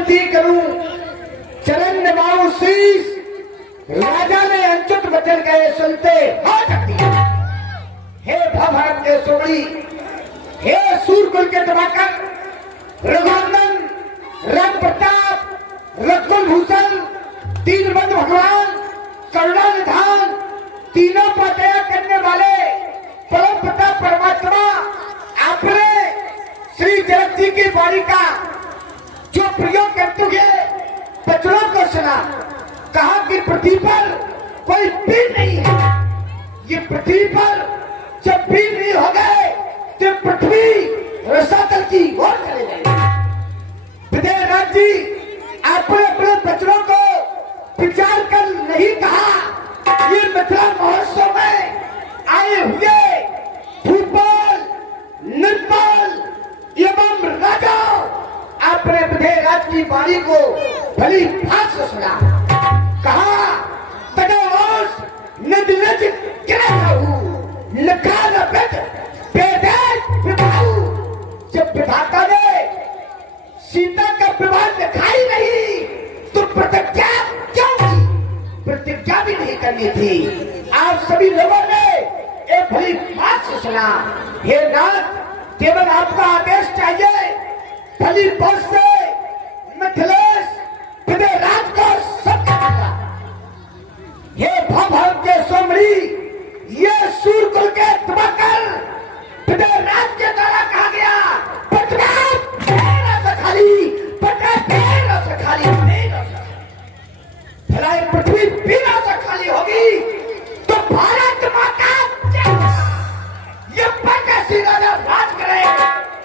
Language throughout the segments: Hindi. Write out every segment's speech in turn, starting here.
विनती करूं, चरण निभाऊं शीश, राजा ने अंचुत वचन कहे सुनते हो सकती है। हे भवभारत के सोमड़ी, हे सूरकुल के दिवाकर, रघुनंदन, राम प्रताप, रघुकुल भूषण, दीनबंधु भगवान, करुणा निधान, तीनों पर दया करने वाले परम पिता परमात्मा, आपने श्री जगत जी की वाणी का जो प्रयोग करते हुए बचनों को सुना, कहा कि पृथ्वी पर कोई पीर नहीं है। ये पृथ्वी पर जब पीर नहीं हो गए तो पृथ्वी रसातल की ओर चले जाएगी। विजयराज जी, आपने अपने बचनों को विचार कर नहीं कहा। ये मिथिला महोत्सव में आए हुए भूपाल, निर्पाल एवं राजा, आपने विजयराज की वाणी को भली भात से सुना। कहा तगोस नद नज गिरहु लखान बेद बेदेश विभाऊ। जब विधाता ने सीता का विवाह दिखाई नहीं तो प्रतिज्ञा क्यों की? प्रतिज्ञा भी नहीं करनी थी। आप सभी लोगों ने एक भली बात से सुना। हे नाथ, केवल आपका आदेश चाहिए। भली पहुंच से मिथिलेश विजयराज को सब करेगा। ये भवभारत के सोमड़ी, ये सूरकुल के दिवाकर विजयराज के द्वारा कहा गया भलाई पृथ्वी बिना से खाली होगी तो भारत माता ये कैसी राजा राज करे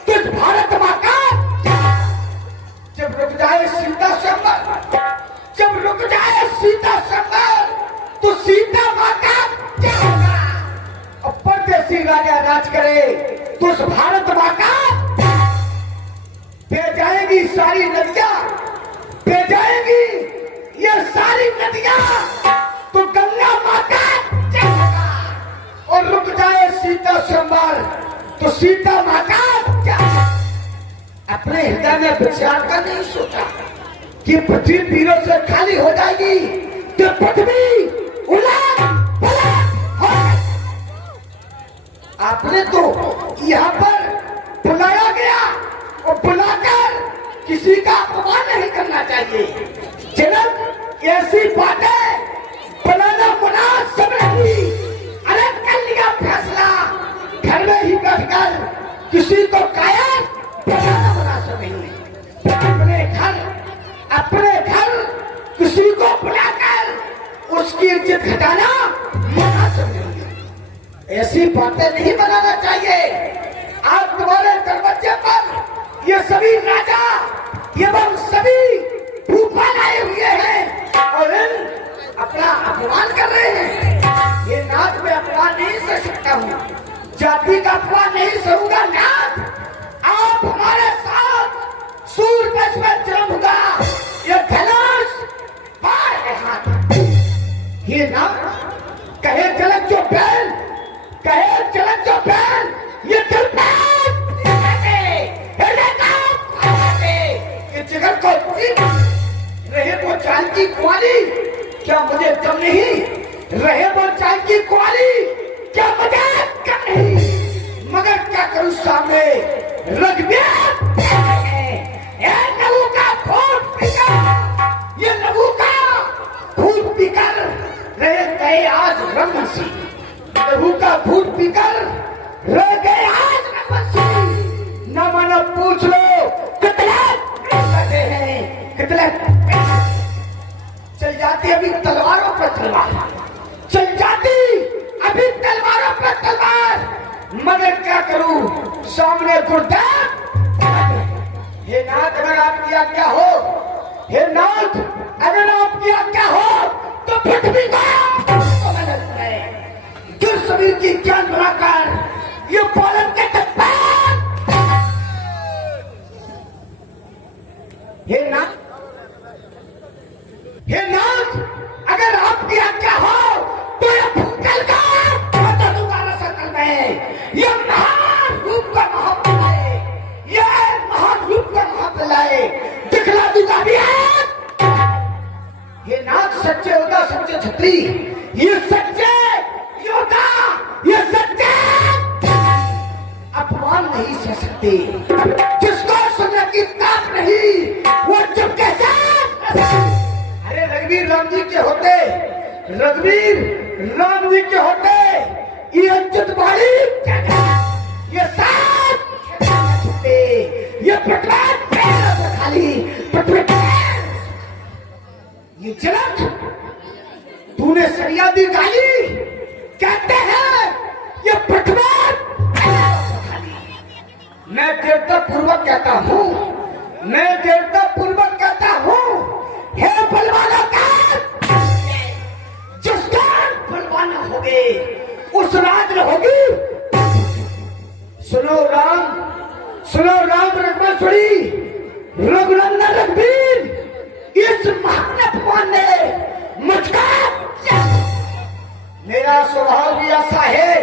तो इस भारत माता जब रुक जाए सीता संबर, जब रुक जाए सीता संबर तो सीता माता क्या होगा? और परदेसी राजा राज करे तो उस भारत माता बह जाएगी सारी नदियां, बह जाएगी ये सारी नदियां तो गंगा माता क्या होगा? और रुक जाए सीता संबर तो सीता माता क्या? अपने हृदय में विचार का नहीं सोचा कि पृथ्वी पीरों से खाली हो जाएगी तो पृथ्वी उलट पलट हो। आपने तो यहाँ पर बुलाया गया और बुलाकर किसी का अपमान नहीं करना चाहिए। जनक ऐसी बातें बनाना मुना सब नहीं। अरे कर लिया फैसला, घर में ही बैठकर किसी को कायर बनाना मुना सब नहीं। अपने घर किसी को बुलाकर उसकी इज्जत घटाना मुना सब नहीं। ऐसी बातें नहीं बनाना चाहिए। आज तुम्हारे दरवाजे पर ये सभी राजा एवं सभी भूपाल आए हुए हैं और अपना अपमान कर रहे हैं। ये नाथ में अपमान नहीं सह सकता हूँ, जाति का अपमान नहीं सहूंगा। नाथ, आप हमारे साथ सूरज में जन्म होगा, ये धनुष पार है हाथ। ये नाथ कहे चलक जो बैल, कहे चलक जो बैल, ये दिल जगत को रहे वो चांद की कुआरी, क्या मुझे कम नहीं? रहे वो चांद की कुआरी, क्या मुझे कम नहीं? मगर क्या करूं सामने रख दिया नबू का फूट पीकर, ये नबू का फूट पीकर रह गए आज रमसी। नबू का फूट पीकर रह गए आज रमसी। न मानो पूछ लो कितने चल जाती अभी तलवारों पर तलवार, चल जाती अभी तलवारों पर तलवार। मगर क्या करूं सामने गुरुदेव। हे नाथ, अगर आपकी आज्ञा हो, हे नाथ, अगर आपकी आज्ञा हो तो पृथ्वी को मदद करें। दुर्समीर की ज्ञान बनाकर ये पालन के हे नाथ, हे नाथ, अगर आपकी आज्ञा हो तो ये भूतल का बदलूंगा रसकल में। ये महान रूप का महान लाए, ये महान रूप का महान लाए, दिखला दूंगा भी छत्री, ये सच्चे योद्धा, ये सच्चे अपमान नहीं सह सकते। जिसको सुनने की ताक नहीं वो चुपके से। अरे रघुवीर राम जी के होते, रघुवीर राम जी के होते ये अंचित बाड़ी, ये साथ ये खाली ये जलत तूने सरिया दी गाली, कहते हैं ये पटवा। मैं देवता पूर्वक कहता हूँ, मैं देवता पूर्वक कहता हूँ, हे बलवानों का जिस बलवाना होगे उस राज होगी। सुनो राम, सुनो राम रघुवंशी, रघुनंदन रघुवीर, इस महान अपमान ने मुझको, मेरा स्वभाव भी ऐसा है,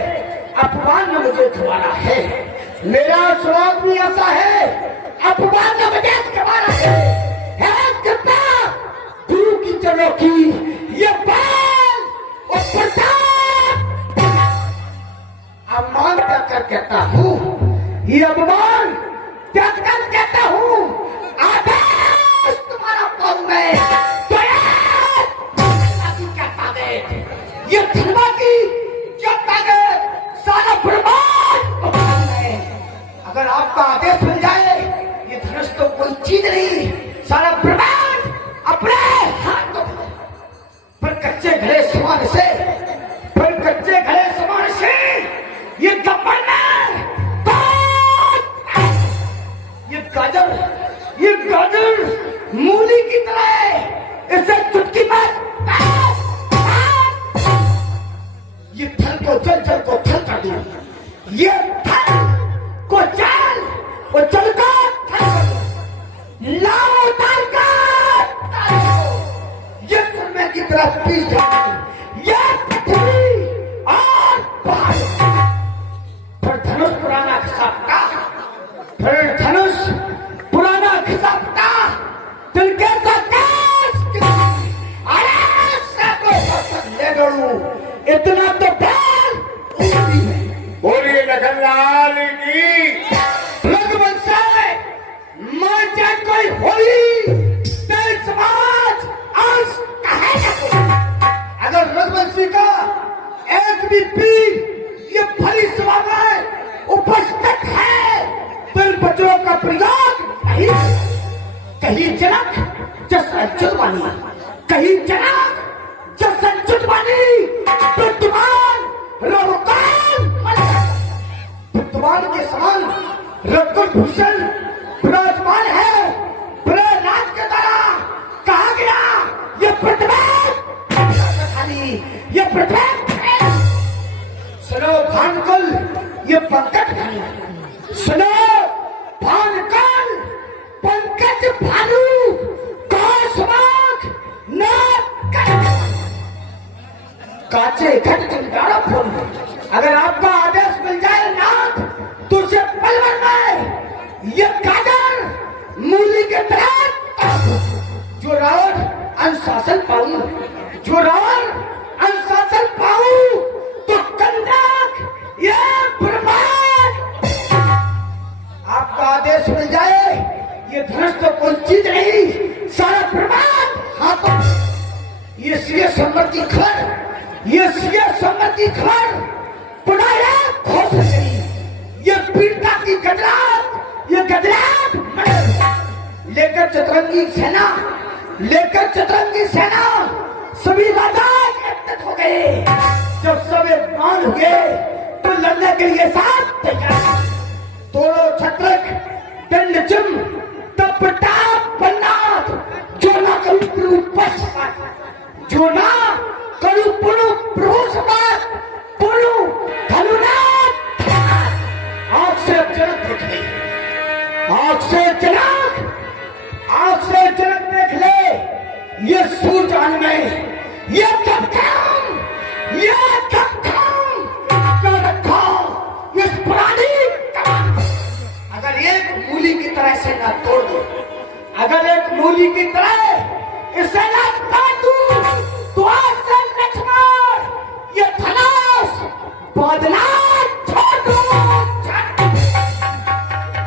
अपमान ने मुझे खवाना है। मेरा स्वभाव भी ऐसा है, अपमान ने मुझे खवाना है कृपा गुरु की चरणों की ये बाल और प्रताप अपमान कर कहता हूँ, ये अपमान त्याग कर कहता हूँ। आदेश तुम्हारा कौन है क्या ताकत, ये धर्मा की क्या ताकत, सारा ब्रह्मांड है। अगर आपका आदेश मिल जाए ये धनुष तो कोई चीज नहीं, सारा ब्रह्मांड अपने हाथों पर कच्चे घड़े समान से, पर कच्चे घड़े समान से ये गप्पड़ ये गाजर मूली की तरह इसे चुटकी मार, ये थल को जल को थल कर दूं, ये थल को जल और जल को थल कर दूं, लाओ ताल का ये समय की तरफ पीस दूं, ये पृथ्वी और पहाड़ पर धनुष पुराना खिसापटा, फिर धनुष पुराना खिसापटा दिल के ले गड़ू इतना तो डाल। बोलिए लखनलाल की। रघुवंश मां चाहे कोई होली तेरे समाज अंश कहे ना। अगर रघुवंशी का एक भी पीर ये भरी सभा में उपस्थित है तो इन बच्चों का प्रयोग नहीं, कहीं जनक जस अंचुतवानी, कहीं जनक जस अंचुतवानी, विद्वान रघुकाल विद्वान के समान रघुकुल भूषण विराजमान है। प्रहलाद के द्वारा कहा गया ये पृथ्वी खाली, ये पृथ्वी सुनो भानुकुल, ये पंकज खाली, सुनो भानुकुल पंकज भानु काचे घट चिंगारा फोन। अगर आपका आदेश मिल जाए नाथ तो उसे पलवन में ये गाजर मूली के तरह जो रावण अनुशासन पाऊं, जो रावण अनुशासन पाऊं तो कंदक ये ब्रह्मांड। आपका आदेश मिल जाए ये धनुष तो कोई चीज नहीं, सारा ब्रह्मांड हाथों। ये सीए सम्मति खर, ये सीए सम्मति खर पुनाया खोज गई, ये पीड़िता की गजरात, ये गजरात लेकर चतुरंगी सेना, लेकर चतुरंगी सेना सभी राजा एकत्रित हो गए। जब सब एक मान हुए तो लड़ने के लिए साथ तैयार। दोनों छत्रक दंड चिम तपटा पन्नाथ जो ना करूं प्रभु पक्षपात, जो ना करूं प्रभु समाज पुरु धनुनाथ। आंख से जनक देख ले, आंख से जनक, आंख से जनक देख ले ये सूरजान में ये कब काम, ये कब काम रखा इस पुरानी कमान। अगर एक मूली की तरह से ना तोड़ दो, अगर एक मूली की तरह इसे ना काट दूं तो आज से ये धनुष बदला छोड़ दो।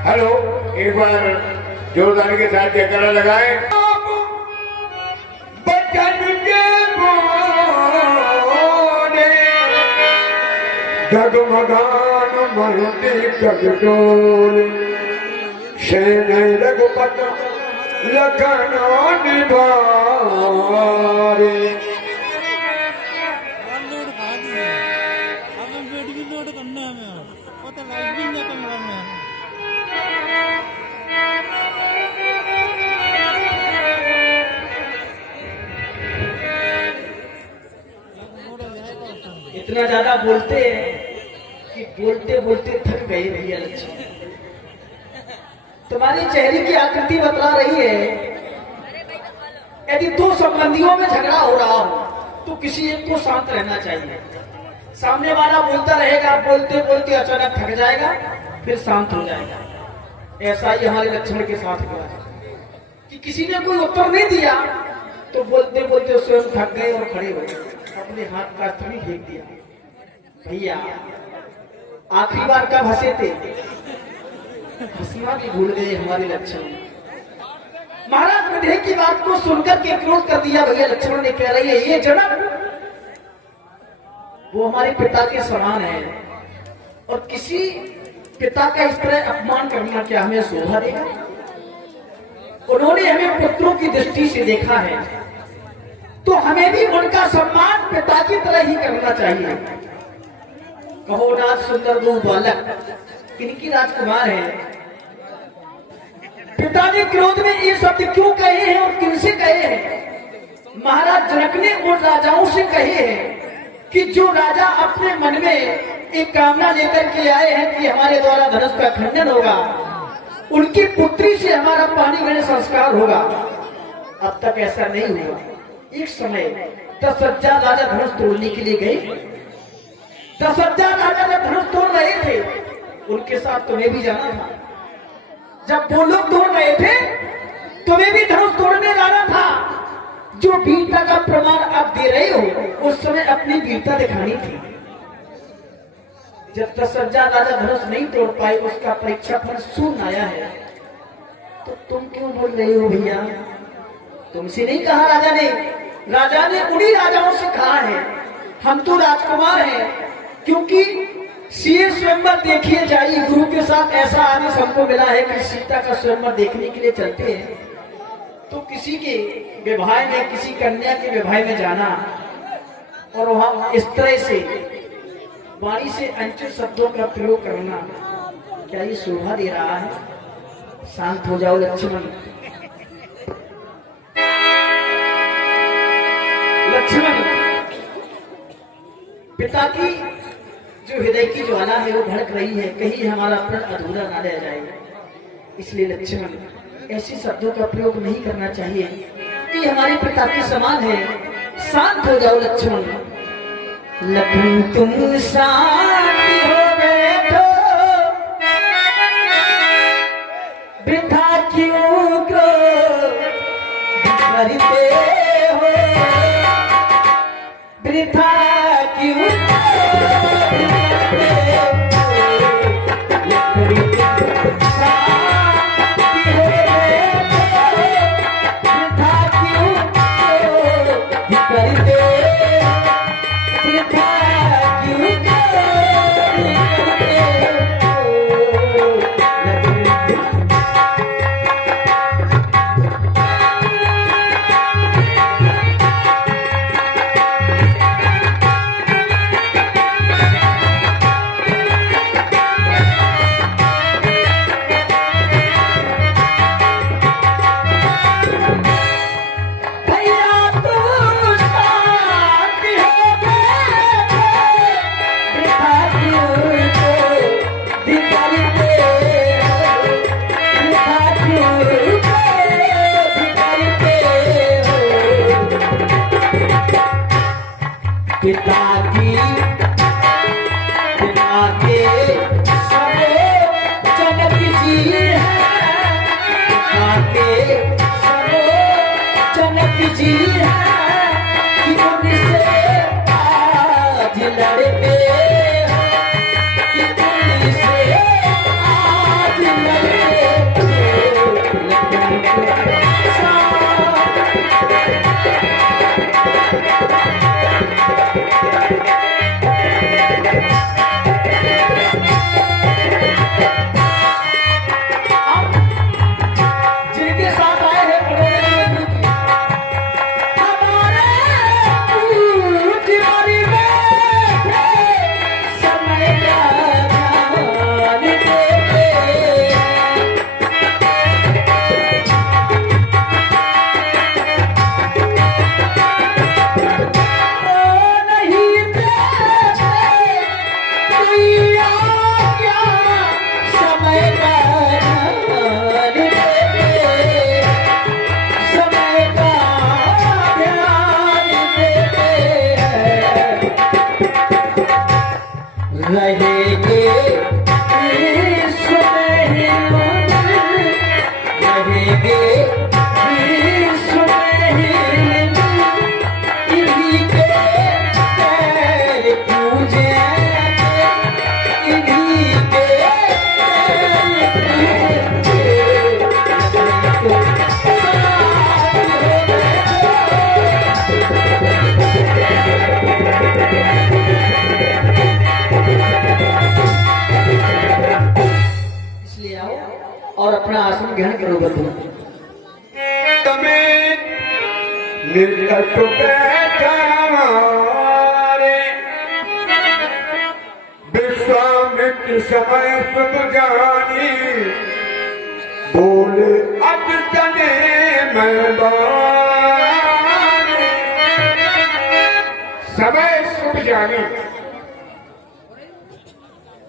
हेलो, एक बार जोरदार के साथ जयकारा लगाए। बचन के बोले जगमगान मरुति जगडोले सेन रघुपत लखन निभारे। लोड खा दिए अब हम वेट भी लोड करना है हमें पता लाइट भी नहीं करना है इतना ज्यादा बोलते हैं कि बोलते बोलते थक गए भैया लक्ष्मण। तुम्हारी चेहरे की आकृति बतला रही है यदि दो संबंधियों में झगड़ा हो रहा हो तो किसी एक को शांत रहना चाहिए। सामने वाला बोलता रहेगा, बोलते बोलते अचानक थक जाएगा, फिर शांत हो जाएगा। ऐसा ही हमारे लक्ष्मण के साथ हुआ कि किसी ने कोई उत्तर नहीं दिया तो बोलते बोलते स्वयं थक गए और खड़े हो गए, अपने हाथ का अस्त्र भी फेंक दिया। भैया आखिरी बार कब हंसे थे? हंसना भी भूल गए हमारे लक्ष्मण। महाराज विधेयक की बात को सुनकर के क्रोध कर दिया भैया लक्ष्मण ने। कह रही है ये जनक वो हमारे पिता के समान है और किसी पिता का इस तरह अपमान करना क्या हमें शोभा देगा? उन्होंने हमें पुत्रों की दृष्टि से देखा है तो हमें भी उनका सम्मान पिता की तरह ही करना चाहिए। कहो राज सुंदर दो बालक किनकी राजकुमार है? पिता ने क्रोध में ये शब्द क्यों कहे हैं और किनसे कहे हैं? महाराज जनक ने उन राजाओं से कहे हैं कि जो राजा अपने मन में एक कामना लेकर के आए हैं कि हमारे द्वारा धनुष का खंडन होगा, उनकी पुत्री से हमारा पानी में संस्कार होगा। अब तक ऐसा नहीं हुआ। एक समय 10,000 राजा धनुष तोड़ने के लिए गए। 10,000 राजा जब धनुष तोड़ रहे थे उनके साथ तुम्हें भी जाना था। जब वो लोग तोड़ रहे थे तुम्हें भी धनुष तोड़ने जाना था। जो वीरता का प्रमाण आप दे रहे हो उस समय अपनी वीरता दिखानी थी। जब 10,000 राजा धनुष नहीं तोड़ पाए उसका परीक्षा फल शून्य आया है तो तुम क्यों बोल रहे हो भैया? तुमसे नहीं कहा राजा ने उन्हीं राजाओं से कहा है हम तो राजकुमार हैं। क्योंकि सीए स्वयंवर देखिए जाइए, गुरु के साथ ऐसा आदेश हमको मिला है कि सीता का स्वयंवर देखने के लिए चलते हैं तो किसी के विवाह में, किसी कन्या के विवाह में जाना और वहां इस तरह से वाणी से अनुचित शब्दों का प्रयोग करना क्या ये शोभा दे रहा है? शांत हो जाओ लक्ष्मण। लक्ष्मण पिता की जो हृदय की ज्वाला है वो भड़क रही है, कहीं हमारा प्रण अधूरा ना रह जाए। इसलिए लक्ष्मण ऐसे शब्दों का प्रयोग नहीं करना चाहिए कि हमारे पिता के समान है। शांत हो जाओ लक्ष्मण। लखन तुम शांत हो गए तो वृथा क्यों क्रोध करते हो? वृथा क्यों पिता की पिता के सब जनक जी हैं, पिता के सब जनक जी हैं कि उनसे आज रहेंगे विश्व में ही रहेंगे विश्व में ही इन्हीं के पैर पूजे इन्हीं के इसलिए आओ और अपना आसन ग्रहण करो बंधु। तमें निर्लट बैठा रे विश्वामित्र समय सुख जानी बोले अब तने मैदान समय सुख जानी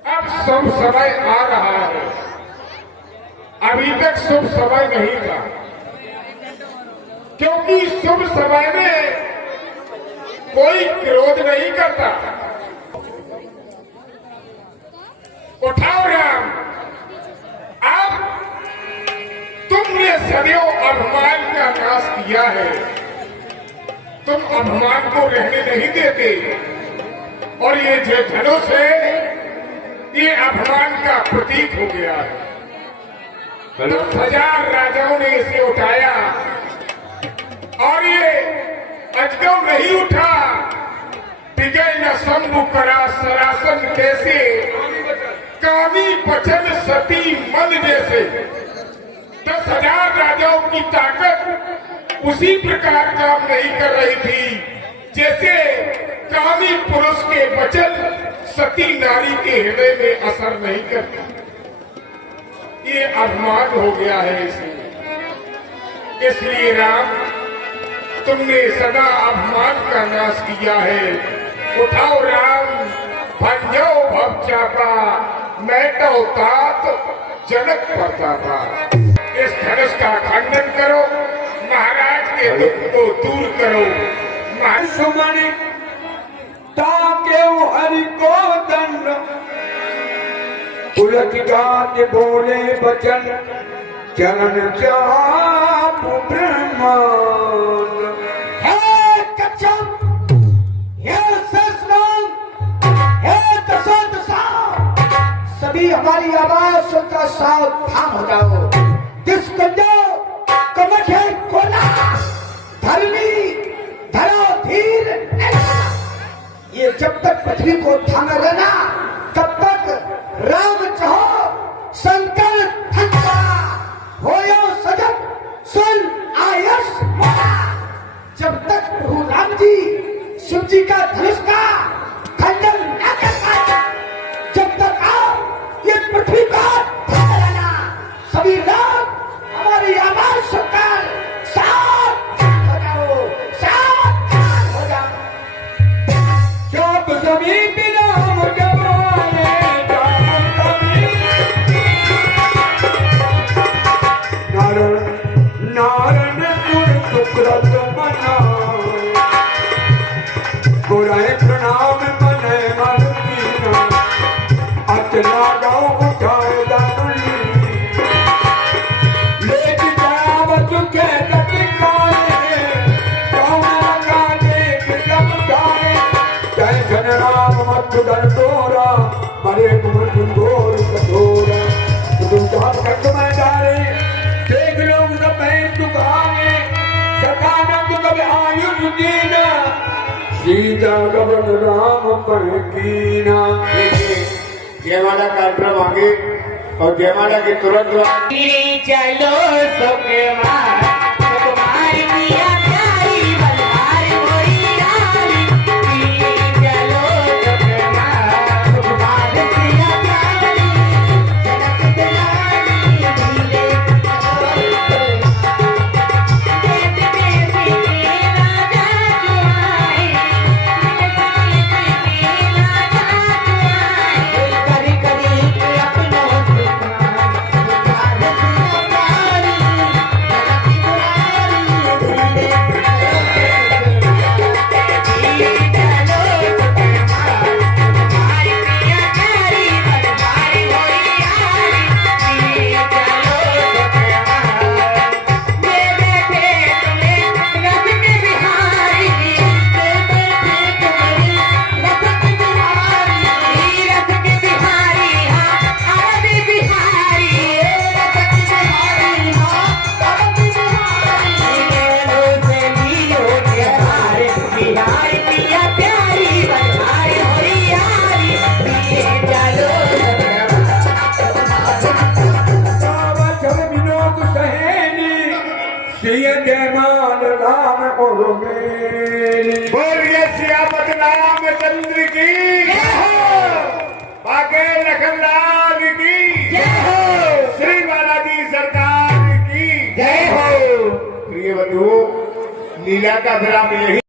अब शुभ समय आ रहा है। अभी तक शुभ समय नहीं था क्योंकि शुभ समय में कोई क्रोध नहीं करता। उठाओ राम, अब तुमने सदैव अभिमान का नाश किया है। तुम अभिमान को रहने नहीं देते और ये जो धनुष है ये अभिमान का प्रतीक हो गया है। 10,000 राजाओं ने इसे उठाया और ये अजगव नहीं उठा। विजय न शंभु करा सरासन कैसे कामी बचन सती मन जैसे। 10,000 राजाओं की ताकत उसी प्रकार काम नहीं कर रही थी जैसे कामी पुरुष के वचन सती नारी के हृदय में असर नहीं करती। ये अभिमान हो गया है इसलिए राम तुमने सदा अभिमान का नाश किया है। उठाओ राम, भंजो भव चापा मैटो तात जनक प्रतापा। इस धनुष का खंडन करो, महाराज के दुख को दूर करो। सुमन ताके हरि को दंड उलट गात बोले बचन चरण चाप ब्रह्मांड। हे कच्छप, हे शेषनाग, हे दशा सभी हमारी आवाज सुनकर सावधान हो जाओ। किस कंजो कमठ है कोला धरनी धरो धीर ऐसा। ये जब तक पृथ्वी को थामे रहना तब तक राम चाहो शंकर ठंडा होयो सजग सुन आयस मोरा। जब तक प्रभु राम जी शिव जी का धनुष का खंडन न कर पाए जब तक आप ये पृथ्वी को थामे रहना। सभी लोग हमारी आवाज सुनकर सावधान हो जाओ, सावधान हो जाओ। जब समीप राम जवाने नारायण गुण सुकृत मना गुराए प्रणाम मने मन कीना अचला गाँव उठाए दानुली लेक जावत के कटिकाए गाँव लगा देख सब गाए जय जन राम मत दर तोरा मरे कुमर कुंदोर कठोरा तुम साथ खंड में डाले देख लोग सब दुखावे सदानंद कब आयुष दीना सीता गबन राम पर कीना। देखिए जयमाला कार्यक्रम आगे और जयमाला के तुरंत चलो सुकुमार सुकुमार मिया प्यारी बलहार मोरी रानी। चलो सुकुमार सुकुमार मिया प्यारी जनक दुलारी झूले करी अपनों जयमान नाम और बोलिए सियापत नाम चंद्र की जय हो, बाके लखनलाल की जय हो, श्री बालाजी सरकार की जय हो। प्रिय बंधुओं, लीला का विराम यही